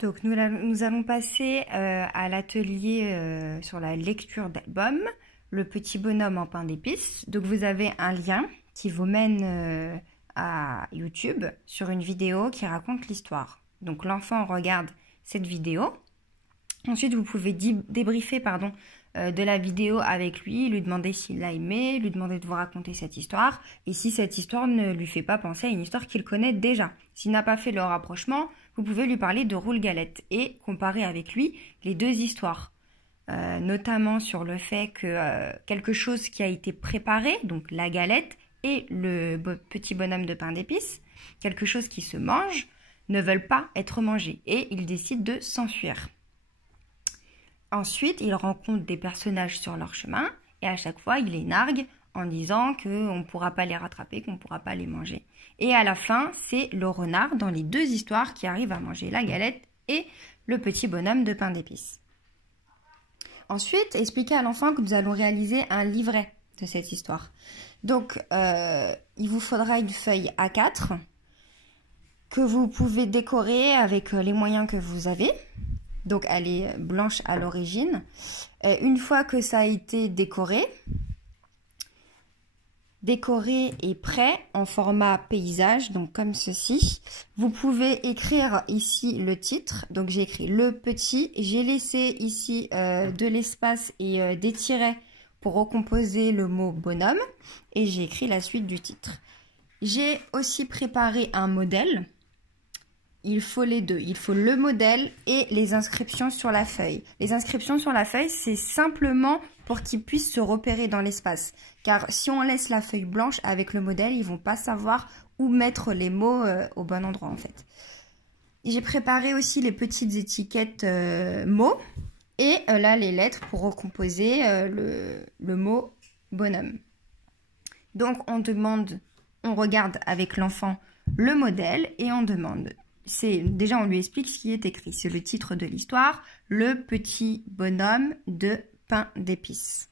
Donc nous allons passer à l'atelier sur la lecture d'album, le petit bonhomme en pain d'épices. Donc vous avez un lien qui vous mène à YouTube sur une vidéo qui raconte l'histoire. Donc l'enfant regarde cette vidéo. Ensuite vous pouvez débriefer de la vidéo avec lui demander s'il l'a aimé, lui demander de vous raconter cette histoire et si cette histoire ne lui fait pas penser à une histoire qu'il connaît déjà. S'il n'a pas fait le rapprochement, vous pouvez lui parler de Roule Galette et comparer avec lui les deux histoires. Notamment sur le fait que quelque chose qui a été préparé, donc la galette et le petit bonhomme de pain d'épices, quelque chose qui se mange, ne veulent pas être mangés et il décide de s'enfuir. Ensuite, il rencontre des personnages sur leur chemin et à chaque fois, il les nargue en disant qu'on ne pourra pas les rattraper, qu'on ne pourra pas les manger. Et à la fin, c'est le renard dans les deux histoires qui arrive à manger la galette et le petit bonhomme de pain d'épices. Ensuite, expliquez à l'enfant que nous allons réaliser un livret de cette histoire. Donc, il vous faudra une feuille A4 que vous pouvez décorer avec les moyens que vous avez. Donc, elle est blanche à l'origine. Une fois que ça a été décoré et prêt en format paysage, donc comme ceci, vous pouvez écrire ici le titre. Donc, j'ai écrit le petit. J'ai laissé ici de l'espace et des tirets pour recomposer le mot bonhomme. Et j'ai écrit la suite du titre. J'ai aussi préparé un modèle. Il faut les deux. Il faut le modèle et les inscriptions sur la feuille. Les inscriptions sur la feuille, c'est simplement pour qu'ils puissent se repérer dans l'espace. Car si on laisse la feuille blanche avec le modèle, ils ne vont pas savoir où mettre les mots au bon endroit en fait. J'ai préparé aussi les petites étiquettes mots et là les lettres pour recomposer le mot bonhomme. Donc on regarde avec l'enfant le modèle et on demande. Déjà, on lui explique ce qui est écrit. C'est le titre de l'histoire, le petit bonhomme de pain d'épices.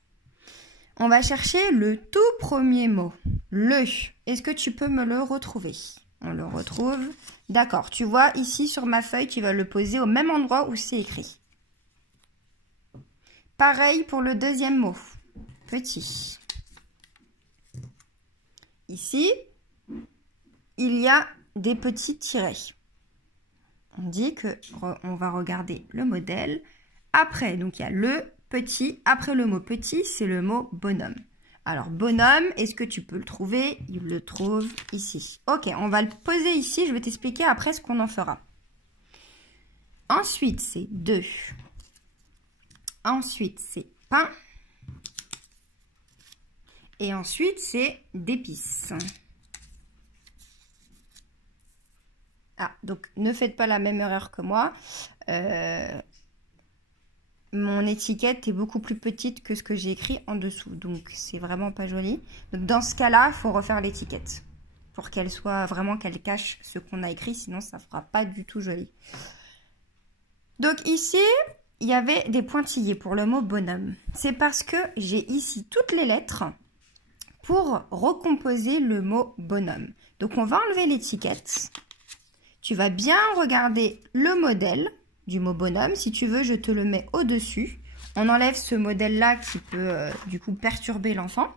On va chercher le tout premier mot, le. Est-ce que tu peux me le retrouver? On le retrouve. D'accord, tu vois ici sur ma feuille, tu vas le poser au même endroit où c'est écrit. Pareil pour le deuxième mot, petit. Ici, il y a des petits tirets. On dit qu'on va regarder le modèle. Après, donc il y a le petit. Après le mot petit, c'est le mot bonhomme. Alors, bonhomme, est-ce que tu peux le trouver? Il le trouve ici. Ok, on va le poser ici. Je vais t'expliquer après ce qu'on en fera. Ensuite, c'est deux. Ensuite, c'est pain. Et ensuite, c'est d'épices. Ah, donc ne faites pas la même erreur que moi. Mon étiquette est beaucoup plus petite que ce que j'ai écrit en dessous. Donc, c'est vraiment pas joli. Donc, dans ce cas-là, il faut refaire l'étiquette. Pour qu'elle soit vraiment, qu'elle cache ce qu'on a écrit. Sinon, ça ne fera pas du tout joli. Donc, ici, il y avait des pointillés pour le mot bonhomme. C'est parce que j'ai ici toutes les lettres pour recomposer le mot bonhomme. Donc, on va enlever l'étiquette. Tu vas bien regarder le modèle du mot bonhomme. Si tu veux, je te le mets au-dessus. On enlève ce modèle-là qui peut du coup perturber l'enfant.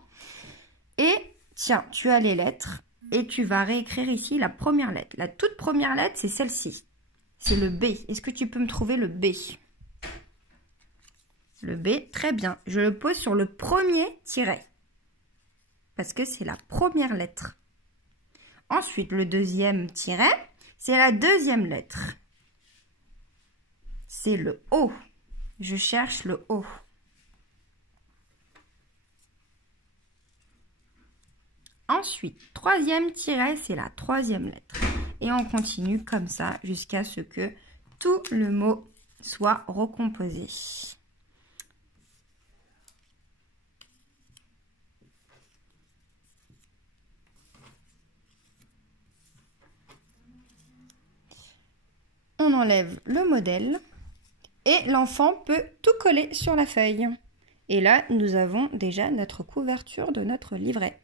Et tiens, tu as les lettres et tu vas réécrire ici la première lettre. La toute première lettre, c'est celle-ci. C'est le B. Est-ce que tu peux me trouver le B? Le B, très bien. Je le pose sur le premier tiret. Parce que c'est la première lettre. Ensuite, le deuxième tiret. C'est la deuxième lettre. C'est le O. Je cherche le O. Ensuite, troisième tiret, c'est la troisième lettre. Et on continue comme ça jusqu'à ce que tout le mot soit recomposé. On enlève le modèle et l'enfant peut tout coller sur la feuille. Et là, nous avons déjà notre couverture de notre livret.